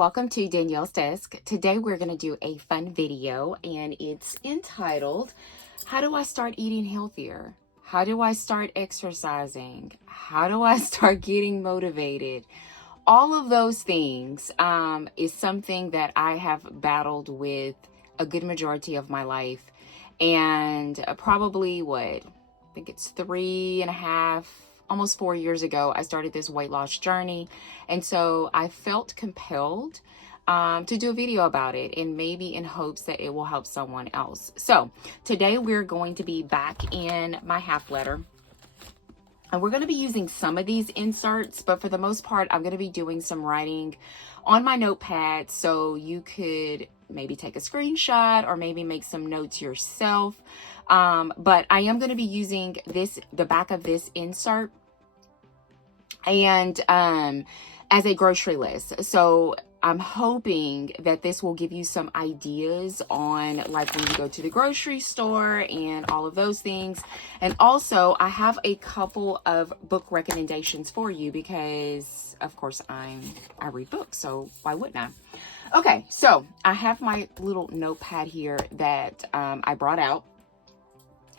welcome to Danielle's Desk. Today we're going to do a fun video and it's entitled, How Do I Start Eating Healthier? How do I start exercising? How do I start getting motivated? All of those things is something that I have battled with a good majority of my life. And probably I think it's 3.5, almost 4 years ago, I started this weight loss journey. And so I felt compelled to do a video about it, and maybe in hopes that it will help someone else. So today we're going to be back in my half letter. And we're going to be using some of these inserts, but for the most part, I'm going to be doing some writing on my notepad. So you could maybe take a screenshot or maybe make some notes yourself. But I am going to be using the back of this insert and as a grocery list. So I'm hoping that this will give you some ideas on like when you go to the grocery store and all of those things. And also I have a couple of book recommendations for you because of course I read books, so why wouldn't I? Okay, so I have my little notepad here that I brought out.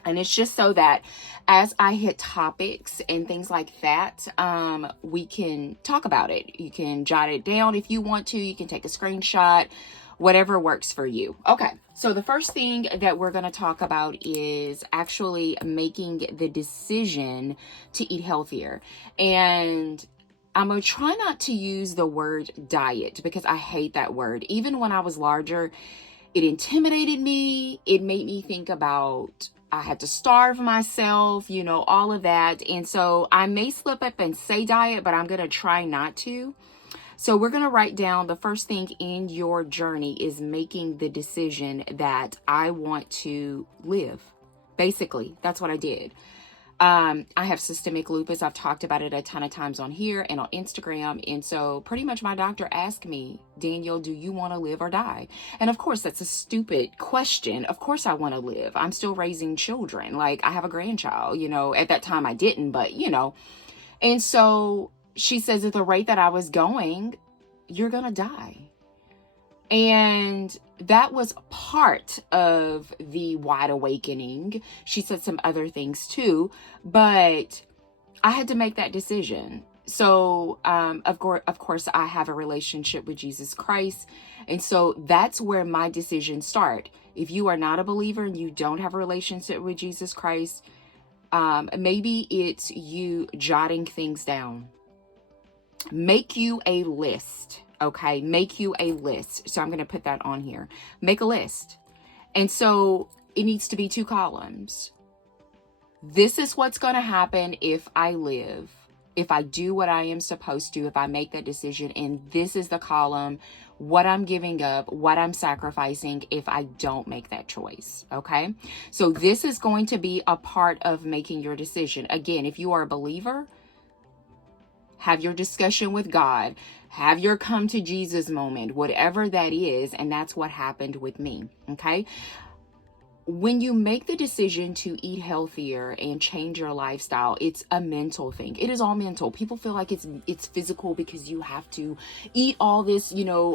And it's just so that as I hit topics and things like that, we can talk about it. You can jot it down if you want to. You can take a screenshot, whatever works for you. Okay, so the first thing that we're going to talk about is actually making the decision to eat healthier. And I'm going to try not to use the word diet because I hate that word. Even when I was larger, it intimidated me. It made me think about I had to starve myself, all of that. And so I may slip up and say diet, but I'm going to try not to. So we're going to write down the first thing in your journey is making the decision that I want to live. Basically, that's what I did. I have systemic lupus. I've talked about it a ton of times on here and on Instagram. And so pretty much my doctor asked me, Danielle, do you want to live or die? And of course, that's a stupid question. Of course I want to live. I'm still raising children. Like I have a grandchild, at that time I didn't, but and so she says at the rate that I was going, you're going to die. And that was part of the wide awakening. She said some other things too, but I had to make that decision. So, of course, I have a relationship with Jesus Christ. And so that's where my decisions start. If you are not a believer and you don't have a relationship with Jesus Christ, maybe it's you jotting things down. Make you a list. Okay, make you a list. So I'm going to put that on here. Make a list. And so it needs to be 2 columns. This is what's going to happen if I live, if I do what I am supposed to, if I make that decision. And this is the column, what I'm giving up, what I'm sacrificing if I don't make that choice. Okay, so this is going to be a part of making your decision. Again, if you are a believer, have your discussion with God. Have your come to Jesus moment, whatever that is. And that's what happened with me. Okay. When you make the decision to eat healthier and change your lifestyle, it's a mental thing. It is all mental. People feel like it's physical because you have to eat all this,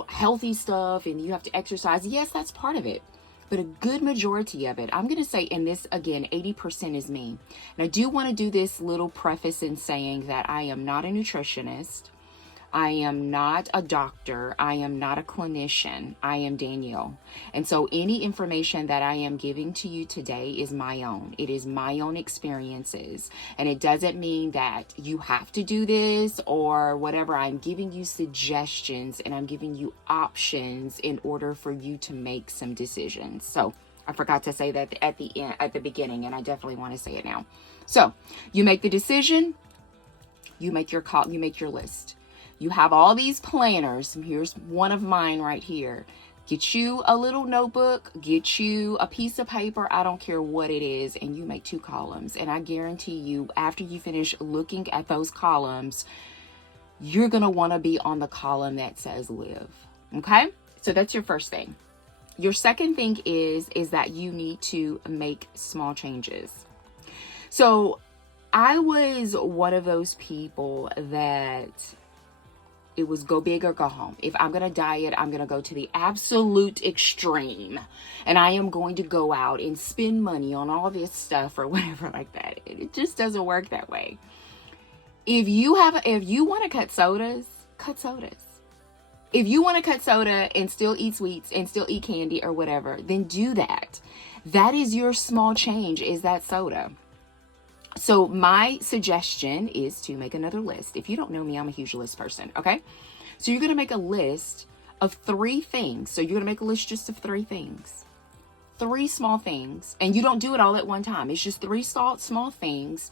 healthy stuff and you have to exercise. Yes, that's part of it. But a good majority of it, I'm going to say, and this again, 80% is me. And I do want to do this little preface in saying that I am not a nutritionist. I am not a doctor. I am not a clinician. I am Danielle. And so any information that I am giving to you today is my own. It is my own experiences. And it doesn't mean that you have to do this or whatever. I'm giving you suggestions and I'm giving you options in order for you to make some decisions. So I forgot to say that at the beginning, and I definitely want to say it now. So you make the decision, you make your call, you make your list. You have all these planners. Here's one of mine right here. Get you a little notebook, get you a piece of paper. I don't care what it is. And you make 2 columns. And I guarantee you, after you finish looking at those columns, you're going to want to be on the column that says live. Okay. So that's your first thing. Your second thing is that you need to make small changes. So I was one of those people that It was go big or go home. If I'm going to diet, I'm going to go to the absolute extreme. And I am going to go out and spend money on all this stuff or whatever like that. It just doesn't work that way. If you want to cut sodas, cut sodas. If you want to cut soda and still eat sweets and still eat candy or whatever, then do that. That is your small change, is that soda. So my suggestion is to make another list. If you don't know me, I'm a huge list person, okay? So you're going to make a list of 3 things. So you're going to make a list just of 3 things. 3 small things. And you don't do it all at one time. It's just 3 small things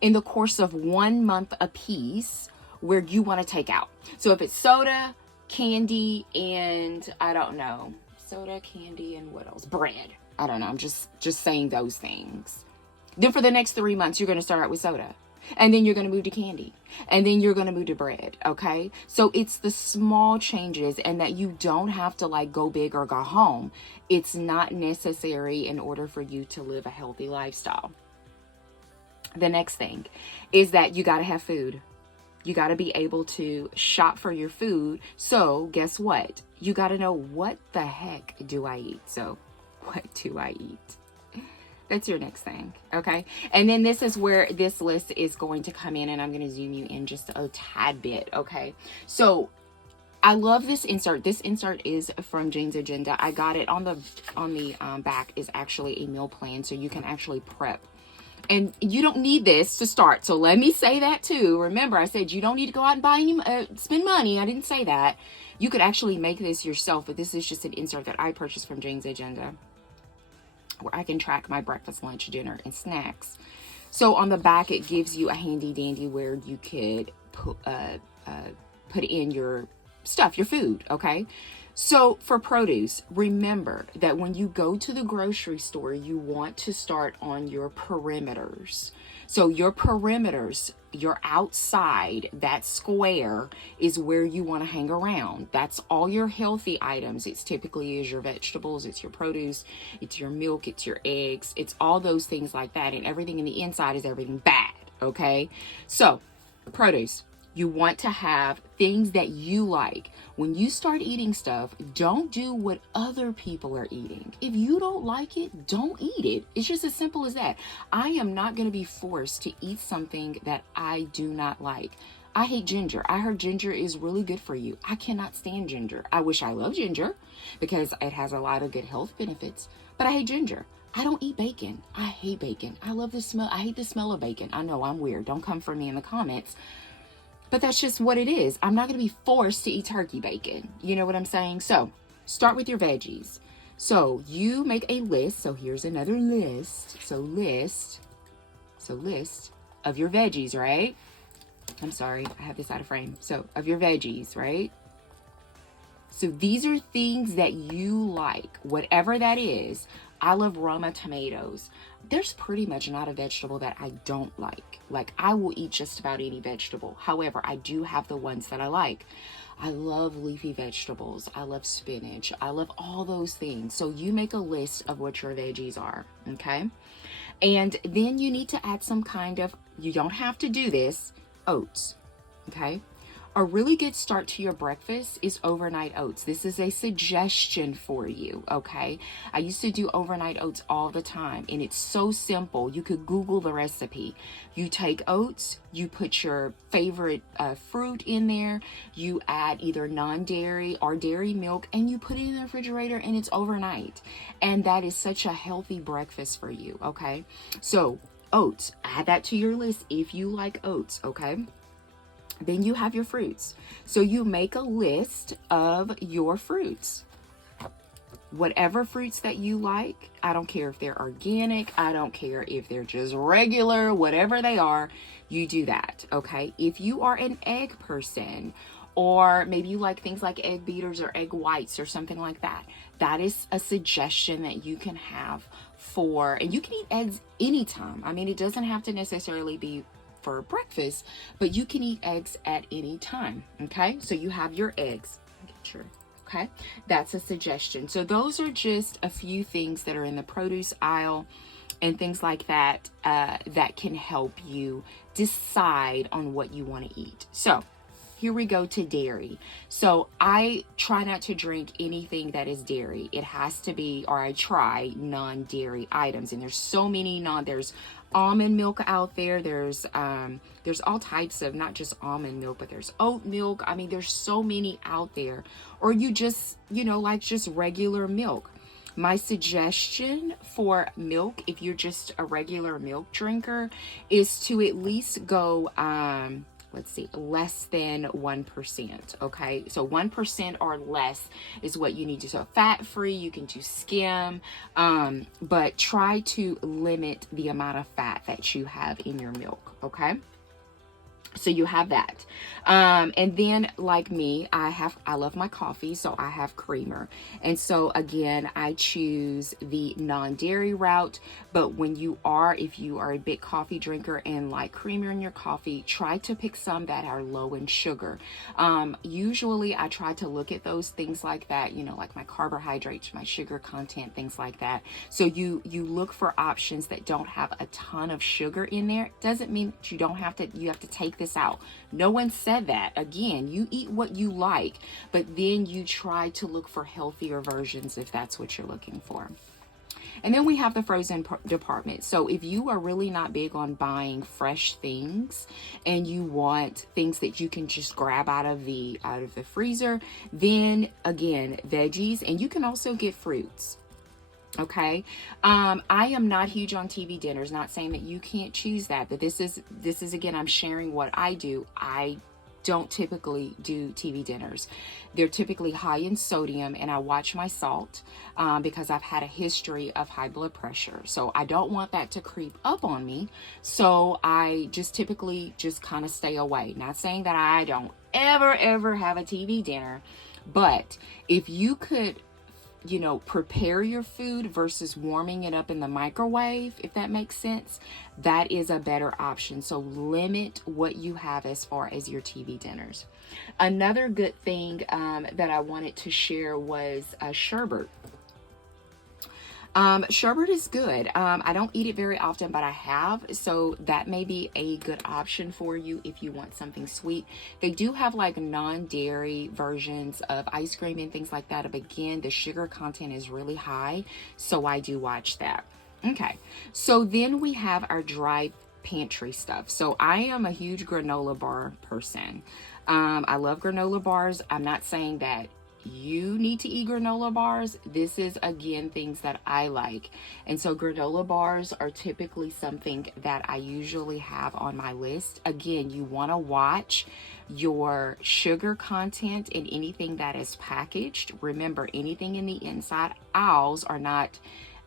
in the course of 1 month apiece where you want to take out. So if it's soda, candy, and I don't know, soda, candy, and what else? Bread. I don't know. I'm just saying those things. Then for the next 3 months, you're going to start out with soda. And then you're going to move to candy. And then you're going to move to bread. Okay? So it's the small changes, and that you don't have to like go big or go home. It's not necessary in order for you to live a healthy lifestyle. The next thing is that you got to have food. You got to be able to shop for your food. So guess what? You got to know, what the heck do I eat? So what do I eat? That's your next thing, okay? And then this is where this list is going to come in, and I'm going to zoom you in just a tad bit, okay? So I love this insert. This insert is from Jane's Agenda. I got it on the back is actually a meal plan, so you can actually prep. And you don't need this to start. So let me say that too. Remember, I said you don't need to go out and buy any, spend money. I didn't say that. You could actually make this yourself, but this is just an insert that I purchased from Jane's Agenda, where I can track my breakfast, lunch, dinner, and snacks. So on the back, it gives you a handy dandy where you could put in your stuff, your food, okay? So for produce, remember that when you go to the grocery store, you want to start on your perimeters. So your perimeters, your outside, that square is where you want to hang around. That's all your healthy items. It's typically is your vegetables, it's your produce, it's your milk, it's your eggs, it's all those things like that. And everything in the inside is everything bad, okay? So produce, you want to have things that you like. When you start eating stuff, don't do what other people are eating. If you don't like it, don't eat it. It's just as simple as that. I am not going to be forced to eat something that I do not like. I hate ginger. I heard ginger is really good for you. I cannot stand ginger. I wish I loved ginger because it has a lot of good health benefits, but I hate ginger. I don't eat bacon. I hate bacon. I love the smell. I hate the smell of bacon. I know I'm weird. Don't come for me in the comments. But that's just what it is. I'm not going to be forced to eat turkey bacon. You know what I'm saying? So start with your veggies. So you make a list. So here's another list. So list of your veggies, right? I'm sorry, I have this out of frame. So of your veggies, right? So these are things that you like, whatever that is. I love Roma tomatoes. There's pretty much not a vegetable that I don't like. Like, I will eat just about any vegetable. However, I do have the ones that I like. I love leafy vegetables. I love spinach. I love all those things. So you make a list of what your veggies are, okay? And then you need to add some kind of, you don't have to do this, oats, okay? A really good start to your breakfast is overnight oats. This is a suggestion for you, okay? I used to do overnight oats all the time, and it's so simple. You could Google the recipe. You take oats, you put your favorite fruit in there, you add either non-dairy or dairy milk, and you put it in the refrigerator, and it's overnight. And that is such a healthy breakfast for you, okay? So oats, add that to your list if you like oats, okay? Then you have your fruits. So you make a list of your fruits. Whatever fruits that you like, I don't care if they're organic, I don't care if they're just regular, whatever they are, you do that, okay? If you are an egg person, or maybe you like things like egg beaters or egg whites or something like that, that is a suggestion that you can have for, and you can eat eggs anytime. I mean, it doesn't have to necessarily be for breakfast, but you can eat eggs at any time, okay? So you have your eggs. Get your, okay? That's a suggestion. So those are just a few things that are in the produce aisle and things like that that can help you decide on what you want to eat. So Here we go to dairy. So I try not to drink anything that is dairy. It has to be, or I try non-dairy items. And there's so many there's almond milk out there. There's all types of, not just almond milk, but there's oat milk. I mean, there's so many out there. Or you just, like just regular milk. My suggestion for milk, if you're just a regular milk drinker, is to at least go, let's see, less than 1%. Okay, so 1% or less is what you need to. So fat-free, you can do skim, but try to limit the amount of fat that you have in your milk. Okay. So you have that. And then like me, I love my coffee, so I have creamer. And so again, I choose the non-dairy route, but if you are a big coffee drinker and like creamer in your coffee, try to pick some that are low in sugar. Usually I try to look at those things like that, like my carbohydrates, my sugar content, things like that. So you look for options that don't have a ton of sugar in there. Doesn't mean that you have to take this out. No one said that. Again, you eat what you like, but then you try to look for healthier versions if that's what you're looking for. And then we have the frozen department. So if you are really not big on buying fresh things and you want things that you can just grab out of the freezer, then again, veggies, and you can also get fruits. Okay. I am not huge on TV dinners, not saying that you can't choose that, but this is again, I'm sharing what I do. I don't typically do TV dinners. They're typically high in sodium, and I watch my salt because I've had a history of high blood pressure. So I don't want that to creep up on me. So I just typically just kind of stay away. Not saying that I don't ever have a TV dinner, but if you could prepare your food versus warming it up in the microwave, if that makes sense, that is a better option. So limit what you have as far as your TV dinners. Another good thing that I wanted to share was sherbet. Sherbet is good. I don't eat it very often, but I have. So that may be a good option for you if you want something sweet. They do have like non-dairy versions of ice cream and things like that. But again, the sugar content is really high. So I do watch that. Okay. So then we have our dry pantry stuff. So I am a huge granola bar person. I love granola bars. I'm not saying that you need to eat granola bars. This is again things that I like, and so granola bars are typically something that I usually have on my list. Again, you want to watch your sugar content in anything that is packaged. Remember, anything in the inside aisles are not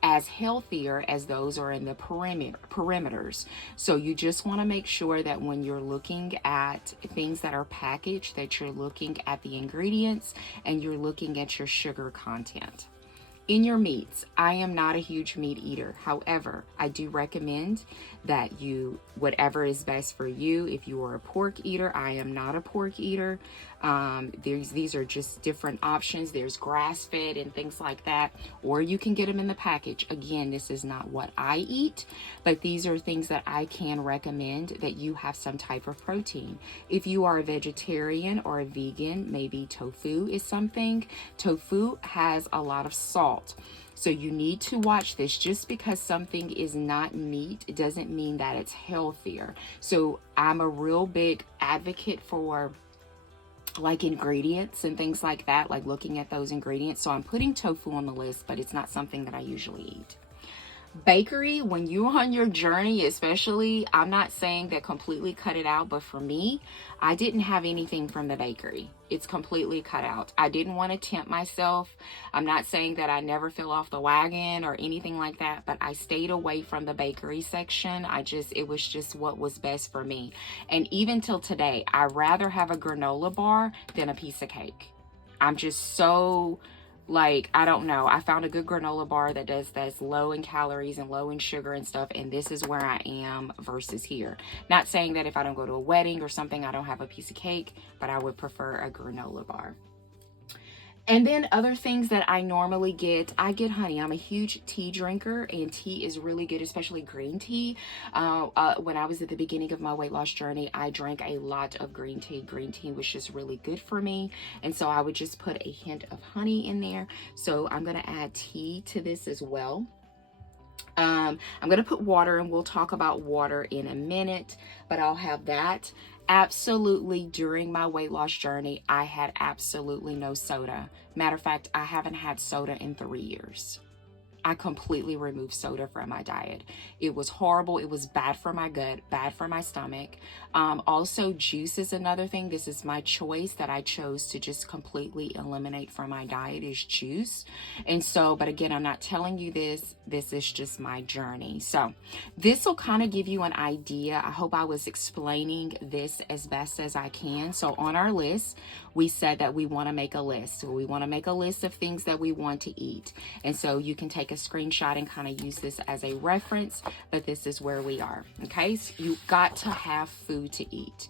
as healthier as those are in the perimeters. So you just want to make sure that when you're looking at things that are packaged, that you're looking at the ingredients and you're looking at your sugar content. In your meats, I am not a huge meat eater. However, I do recommend that whatever is best for you. If you are a pork eater, I am not a pork eater. These are just different options. There's grass-fed and things like that, or you can get them in the package. Again, this is not what I eat, but these are things that I can recommend that you have some type of protein. If you are a vegetarian or a vegan, maybe tofu is something. Tofu has a lot of salt. So you need to watch this. Just because something is not meat, it doesn't mean that it's healthier. So I'm a real big advocate for like ingredients and things like that, like looking at those ingredients. So I'm putting tofu on the list, but it's not something that I usually eat. Bakery, when you're on your journey, especially, I'm not saying that completely cut it out, but for me, I didn't have anything from the bakery. It's completely cut out. I didn't want to tempt myself. I'm not saying that I never fell off the wagon or anything like that, but I stayed away from the bakery section. It was just what was best for me. And even till today, I'd rather have a granola bar than a piece of cake. I'm just so, I don't know. I found a good granola bar that's low in calories and low in sugar and stuff. And this is where I am versus here. Not saying that if I don't go to a wedding or something, I don't have a piece of cake, but I would prefer a granola bar. And then other things that I normally get, I get honey. I'm a huge tea drinker, and tea is really good, especially green tea. When I was at the beginning of my weight loss journey, I drank a lot of green tea. Green tea was just really good for me. And so I would just put a hint of honey in there. So I'm going to add tea to this as well. I'm going to put water, and we'll talk about water in a minute, but I'll have that. Absolutely, during my weight loss journey, I had absolutely no soda. Matter of fact, I haven't had soda in 3 years. I completely removed soda from my diet. It was horrible. It was bad for my gut, bad for my stomach. Also, juice is another thing. This is my choice that I chose to just completely eliminate from my diet, is juice. And so, but again, I'm not telling you this. This is just my journey. So this will kind of give you an idea. I hope I was explaining this as best as I can. So on our list, we said that we want to make a list. So we want to make a list of things that we want to eat. And so you can take a screenshot and kind of use this as a reference, but this is where we are. Okay, so you've got to have food to eat.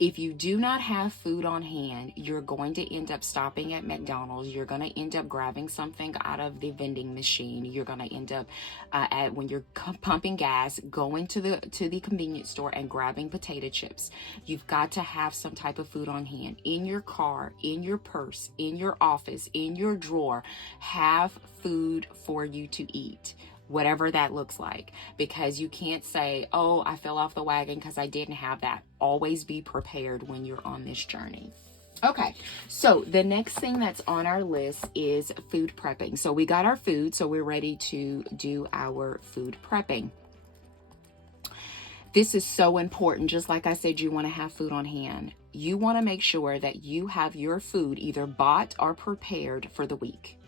If you do not have food on hand, you're going to end up stopping at McDonald's. You're going to end up grabbing something out of the vending machine. You're going to end up when you're pumping gas, going to the convenience store and grabbing potato chips. You've got to have some type of food on hand, in your car, in your purse, in your office, in your drawer. Have food for you to eat, whatever that looks like, because you can't say, oh, I fell off the wagon because I didn't have that. Always be prepared when you're on this journey. Okay, so the next thing that's on our list is food prepping. So we got our food, so we're ready to do our food prepping. This is so important. Just like I said, you want to have food on hand. You want to make sure that you have your food either bought or prepared for the week.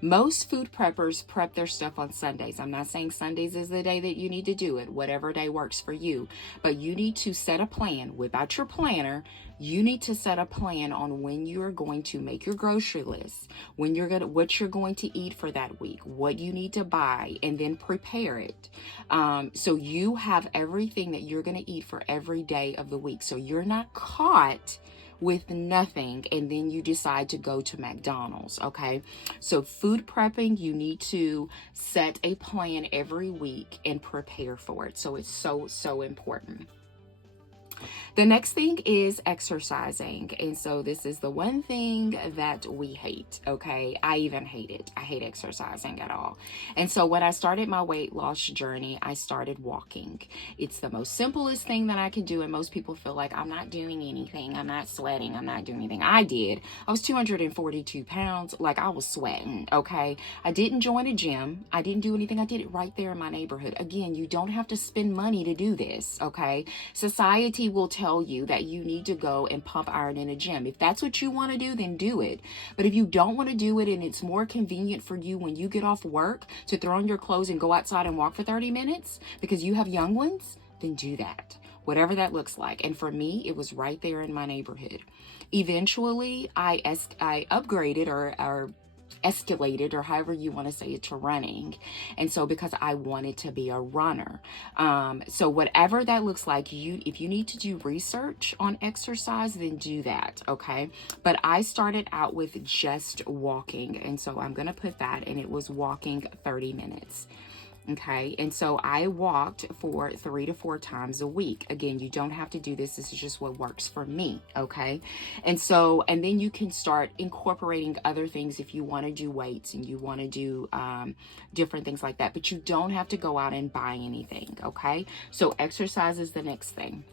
Most food preppers prep their stuff on Sundays. I'm not saying Sundays is the day that you need to do it, whatever day works for you, but you need to set a plan. Whip out your planner. You need to set a plan on when you're going to make your grocery list, what you're going to eat for that week, what you need to buy, and then prepare it. So you have everything that you're going to eat for every day of the week. So you're not caught with nothing and then you decide to go to McDonald's. Okay, so food prepping, you need to set a plan every week and prepare for it. So it's so important. The next thing is exercising. And so this is the one thing that we hate. Okay, I even hate it. I hate exercising at all. And so when I started my weight loss journey, I started walking. It's the most simplest thing that I can do. And most people feel like I'm not doing anything. I'm not sweating. I'm not doing anything. I did. I was 242 pounds. Like, I was sweating. Okay, I didn't join a gym. I didn't do anything. I did it right there in my neighborhood. Again, you don't have to spend money to do this. Okay, society will tell you that you need to go and pump iron in a gym. If that's what you want to do, then do it. But if you don't want to do it and it's more convenient for you when you get off work to throw on your clothes and go outside and walk for 30 minutes because you have young ones, then do that. Whatever that looks like. And for me, it was right there in my neighborhood. Eventually, I upgraded or escalated, or however you want to say it, to running. And so because I wanted to be a runner, so whatever that looks like, if you need to do research on exercise, then do that. Okay, but I started out with just walking, and so I'm gonna put that, and it was walking 30 minutes. Okay, and so I walked for 3 to 4 times a week. Again, you don't have to do this. This is just what works for me. Okay, and then you can start incorporating other things if you want to do weights and you want to do different things like that. But you don't have to go out and buy anything. Okay, so exercise is the next thing.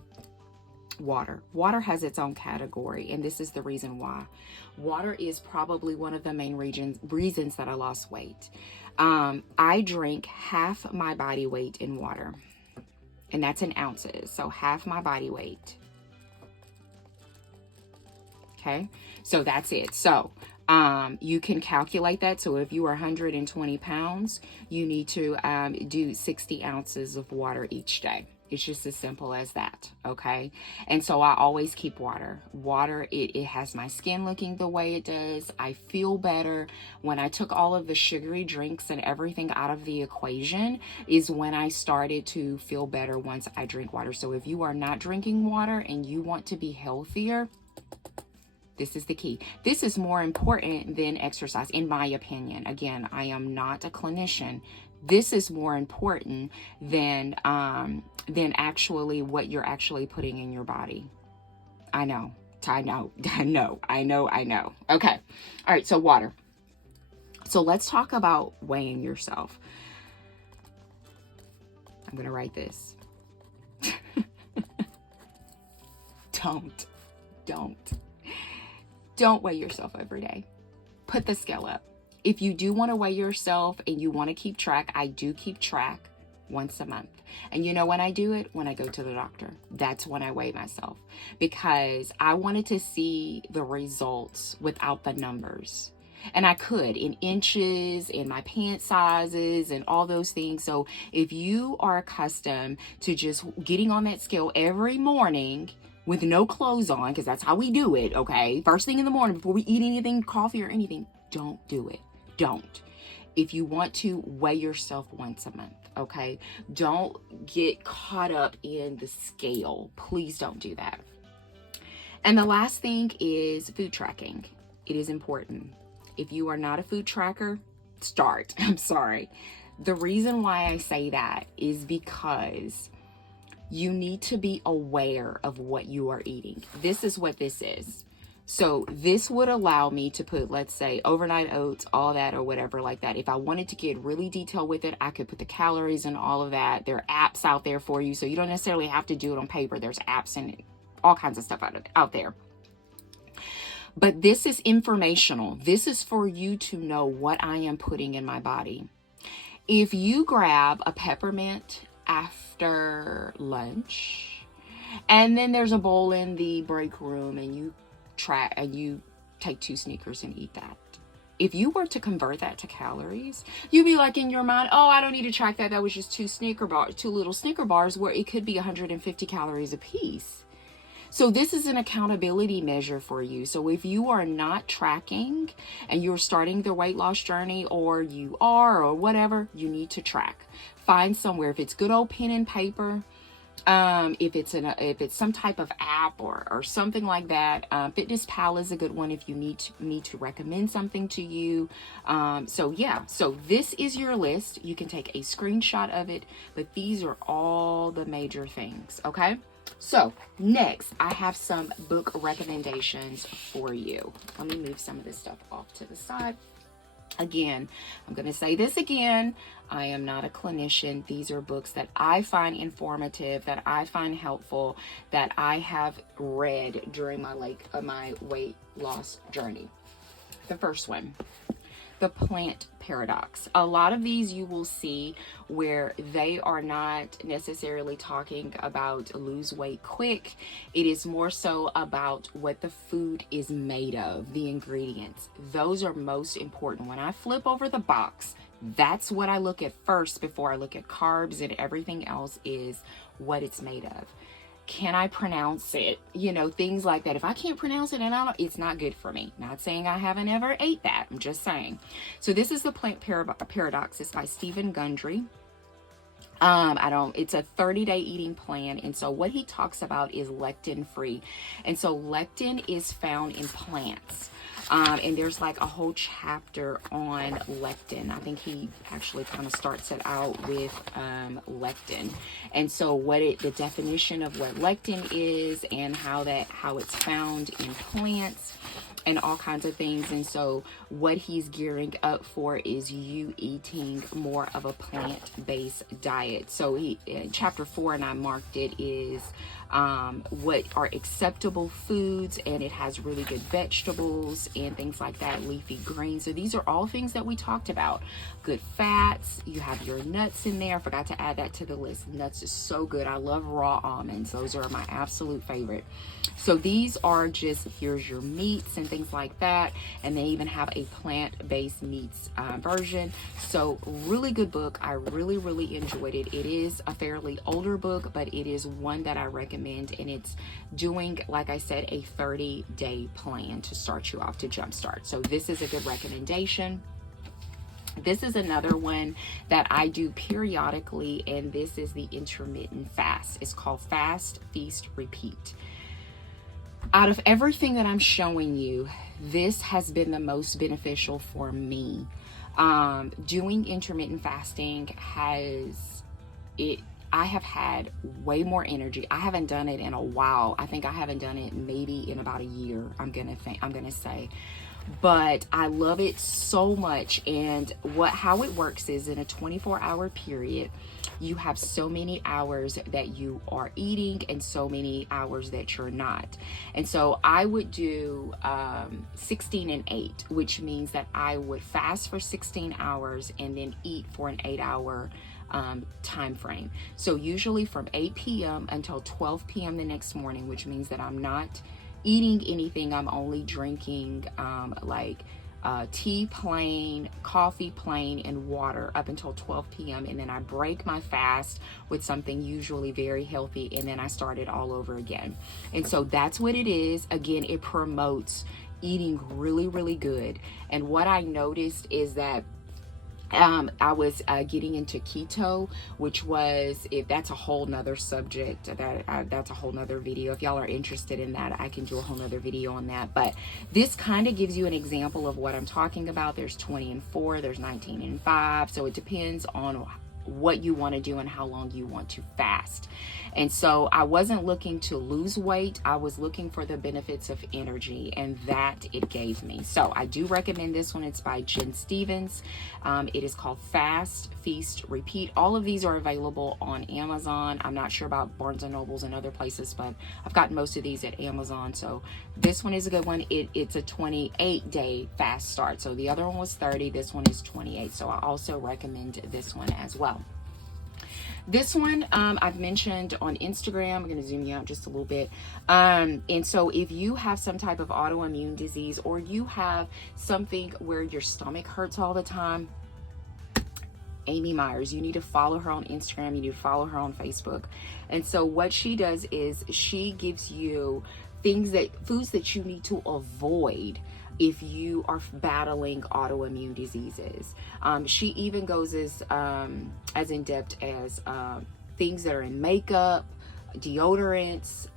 Water has its own category, and this is the reason why. Water is probably one of the main reasons that I lost weight. I drink half my body weight in water, and that's in ounces. So half my body weight. Okay, so that's it. So you can calculate that. So if you are 120 pounds, you need to do 60 ounces of water each day. It's just as simple as that. Okay, and so I always keep water. It has my skin looking the way it does. I feel better. When I took all of the sugary drinks and everything out of the equation is when I started to feel better once I drink water. So if you are not drinking water and you want to be healthier, This is the key. This is more important than exercise, in my opinion. Again, I am not a clinician. This is more important than actually what you're actually putting in your body. I know. Okay. All right. So water. So let's talk about weighing yourself. I'm going to write this. Don't weigh yourself every day. Put the scale up. If you do want to weigh yourself and you want to keep track, I do keep track once a month. And you know when I do it? When I go to the doctor. That's when I weigh myself, because I wanted to see the results without the numbers. And I could in inches, in my pant sizes, and all those things. So if you are accustomed to just getting on that scale every morning with no clothes on, because that's how we do it, okay? First thing in the morning before we eat anything, coffee or anything, don't do it. Don't. If you want to, weigh yourself once a month, okay? Don't get caught up in the scale. Please don't do that. And the last thing is food tracking. It is important. If you are not a food tracker, start. I'm sorry. The reason why I say that is because you need to be aware of what you are eating. This is what this is. So this would allow me to put, let's say, overnight oats, all that or whatever like that. If I wanted to get really detailed with it, I could put the calories and all of that. There are apps out there for you. So you don't necessarily have to do it on paper. There's apps and all kinds of stuff out there. But this is informational. This is for you to know what I am putting in my body. If you grab a peppermint after lunch, and then there's a bowl in the break room, and you take 2 Snickers and eat that. If you were to convert that to calories, you'd be like in your mind, oh, I don't need to track that. That was just 2 little Snicker bars, where it could be 150 calories a piece. So this is an accountability measure for you. So if you are not tracking and you're starting the weight loss journey, or you are, or whatever, you need to track. Find somewhere, if it's good old pen and paper, if it's some type of app or something like that. FitnessPal is a good one if you need to recommend something to you. So this is your list. You can take a screenshot of it, but these are all the major things. Okay. So next, I have some book recommendations for you. Let me move some of this stuff off to the side. Again, I'm going to say this again. I am not a clinician. These are books that I find informative, that I find helpful, that I have read during my weight loss journey. The first one, The Plant Paradox. A lot of these you will see where they are not necessarily talking about lose weight quick. It is more so about what the food is made of, the ingredients. Those are most important. When I flip over the box, that's what I look at first before I look at carbs, and everything else is what it's made of. Can I pronounce it? Things like that. If I can't pronounce it, it's not good for me. Not saying I haven't ever ate that. I'm just saying. So this is The Plant Paradox. It's by Stephen Gundry. It's a 30-day eating plan. And so what he talks about is lectin free. And so lectin is found in plants. And there's like a whole chapter on lectin. I think he actually kind of starts it out with lectin. And so the definition of what lectin is, and how it's found in plants and all kinds of things. And so what he's gearing up for is you eating more of a plant-based diet. So in chapter 4, and I marked it, is what are acceptable foods, and it has really good vegetables and things like that, leafy greens. So these are all things that we talked about. Good fats. You have your nuts in there. I forgot to add that to the list. Nuts is so good. I love raw almonds. Those are my absolute favorite. So these are just, here's your meats and things like that. And they even have a plant-based meats version. So really good book. I really, really enjoyed it. It is a fairly older book, but it is one that I recommend. And it's doing, like I said, a 30-day plan to start you off, to jumpstart. So this is a good recommendation. This is another one that I do periodically, and this is the intermittent fast. It's called Fast, Feast, Repeat. Out of everything that I'm showing you, this has been the most beneficial for me. Doing intermittent fasting I have had way more energy. I haven't done it in a while. I think I haven't done it maybe in about a year, I'm gonna say. But I love it so much. And how it works is, in a 24-hour period, you have so many hours that you are eating and so many hours that you're not. And so I would do 16 and 8, which means that I would fast for 16 hours and then eat for an 8-hour time frame. So usually from 8 p.m. until 12 p.m. the next morning, which means that I'm not eating anything. I'm only drinking tea plain, coffee plain, and water up until 12 p.m. And then I break my fast with something usually very healthy, and then I start it all over again. And so that's what it is. Again, it promotes eating really, really good. And what I noticed is that I was getting into keto, which was, if that's a whole nother subject, that's a whole nother video. If y'all are interested in that, I can do a whole nother video on that. But this kind of gives you an example of what I'm talking about. There's 20 and 4, there's 19 and 5. So it depends on what you want to do and how long you want to fast. And so I wasn't looking to lose weight. I was looking for the benefits of energy, and that it gave me. So I do recommend this one. It's by Jen Stevens. It is called Fast, Feast, Repeat. All of these are available on Amazon. I'm not sure about Barnes and Nobles and other places, but I've gotten most of these at Amazon. So this one is a good one. It's a 28-day fast start. So the other one was 30. This one is 28. So I also recommend this one as well. This one I've mentioned on Instagram. I'm going to zoom you out just a little bit. And so if you have some type of autoimmune disease, or you have something where your stomach hurts all the time, Amy Myers, you need to follow her on Instagram. You need to follow her on Facebook. And so what she does is she gives you foods that you need to avoid if you are battling autoimmune diseases. She even goes as in depth as things that are in makeup, deodorants,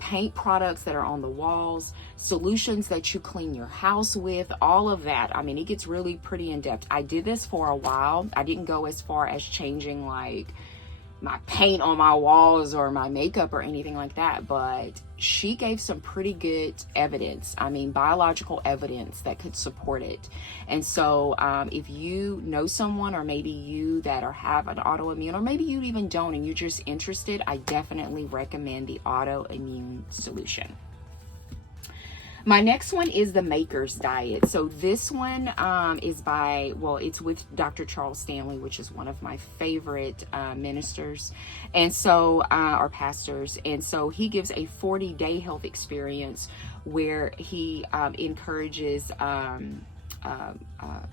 paint products that are on the walls, solutions that you clean your house with, all of that. I mean, it gets really pretty in depth. I did this for a while. I didn't go as far as changing like my paint on my walls or my makeup or anything like that, but she gave some pretty good evidence. I mean, biological evidence that could support it. And so if you know someone, or maybe you that have an autoimmune, or maybe you even don't and you're just interested, I definitely recommend the Autoimmune Solution. My next one is the Maker's Diet. So this one is it's with Dr. Charles Stanley, which is one of my favorite ministers, and so or pastors. And so he gives a 40-day health experience where he encourages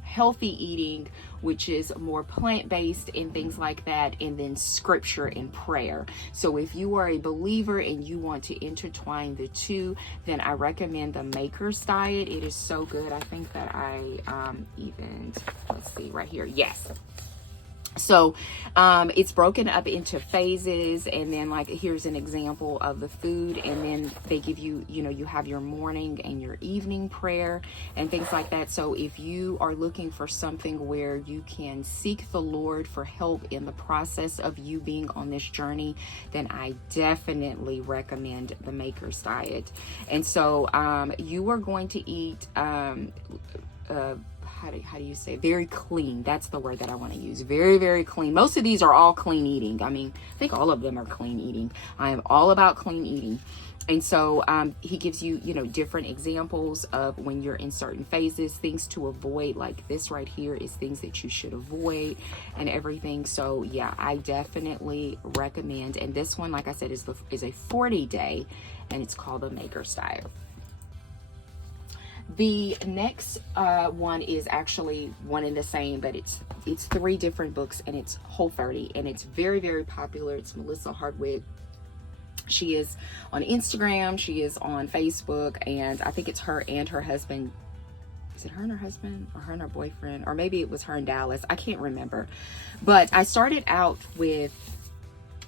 healthy eating, which is more plant-based and things like that, and then scripture and prayer. So if you are a believer and you want to intertwine the two, then I recommend the Maker's Diet. It is so good. I think that I let's see right here. Yes. So it's broken up into phases, and then like here's an example of the food, and then they give you, you have your morning and your evening prayer and things like that. So if you are looking for something where you can seek the Lord for help in the process of you being on this journey, then I definitely recommend the Maker's Diet. And so you are going to eat how do you say, very clean. That's the word that I want to use. Very, very clean. Most of these are all clean eating. I mean, I think all of them are clean eating. I am all about clean eating. And so he gives you, different examples of when you're in certain phases, things to avoid. Like this right here is things that you should avoid and everything. So yeah, I definitely recommend. And this one, like I said, is a 40-day, and it's called the Maker's Diet. The next one is actually one and the same, but it's 3 different books, and it's Whole30, and it's very, very popular. It's Melissa Hardwick. She is on Instagram, she is on Facebook, and I think it's her and her husband. Is it her and her husband, or her and her boyfriend, or maybe it was her in Dallas? I can't remember. But I started out with,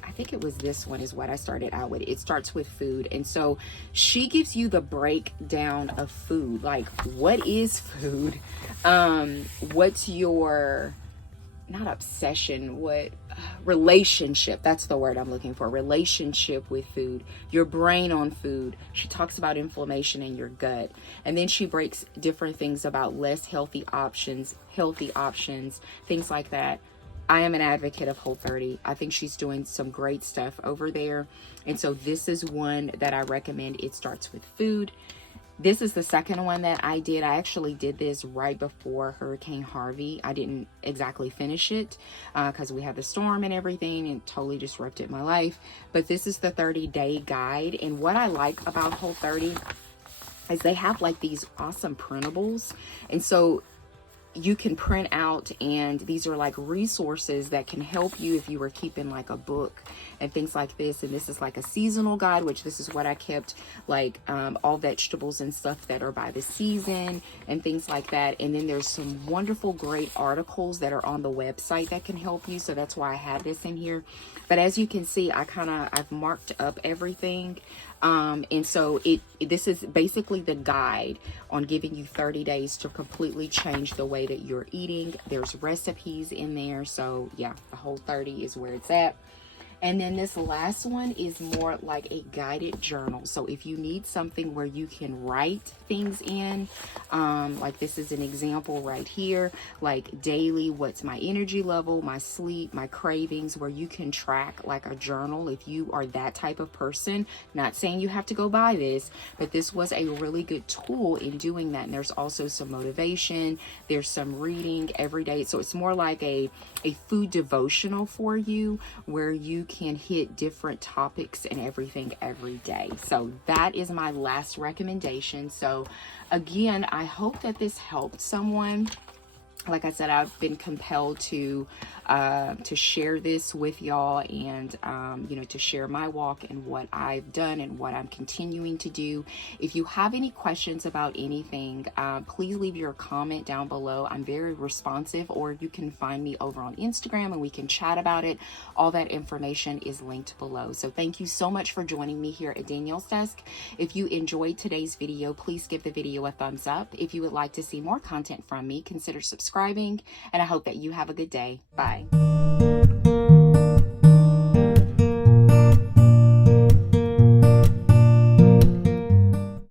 I think it was this one is what I started out with. It starts with food. And so she gives you the breakdown of food. Like, what is food? What's your, not obsession, what relationship, that's the word I'm looking for, relationship with food, your brain on food. She talks about inflammation in your gut, and then she breaks different things about less healthy options, things like that. I am an advocate of Whole30. I think she's doing some great stuff over there, and so this is one that I recommend. It starts with food. This is the second one that I did. I actually did this right before Hurricane Harvey. I didn't exactly finish it because we had the storm and everything, and totally disrupted my life. But this is the 30-day guide. And what I like about Whole30 is they have like these awesome printables. And so you can print out, and these are like resources that can help you if you were keeping like a book and things like this. And this is like a seasonal guide, which this is what I kept, like all vegetables and stuff that are by the season and things like that. And then there's some wonderful, great articles that are on the website that can help you. So that's why I have this in here. But as you can see, I've marked up everything. And so this is basically the guide on giving you 30 days to completely change the way that you're eating. There's recipes in there. So yeah, the Whole30 is where it's at. And then this last one is more like a guided journal. So if you need something where you can write things in, like this is an example right here, like daily, what's my energy level, my sleep, my cravings, where you can track like a journal if you are that type of person. Not saying you have to go buy this, but this was a really good tool in doing that. And there's also some motivation, there's some reading every day. So it's more like a food devotional for you, where you can hit different topics and everything every day. So that is my last recommendation. So again, I hope that this helped someone. Like I said, I've been compelled to share this with y'all, and you know, to share my walk and what I've done and what I'm continuing to do. If you have any questions about anything, please leave your comment down below. I'm very responsive, or you can find me over on Instagram and we can chat about it. All that information is linked below. So thank you so much for joining me here at Danielle's Desk. If you enjoyed today's video, please give the video a thumbs up. If you would like to see more content from me, consider subscribing, and I hope that you have a good day. Bye.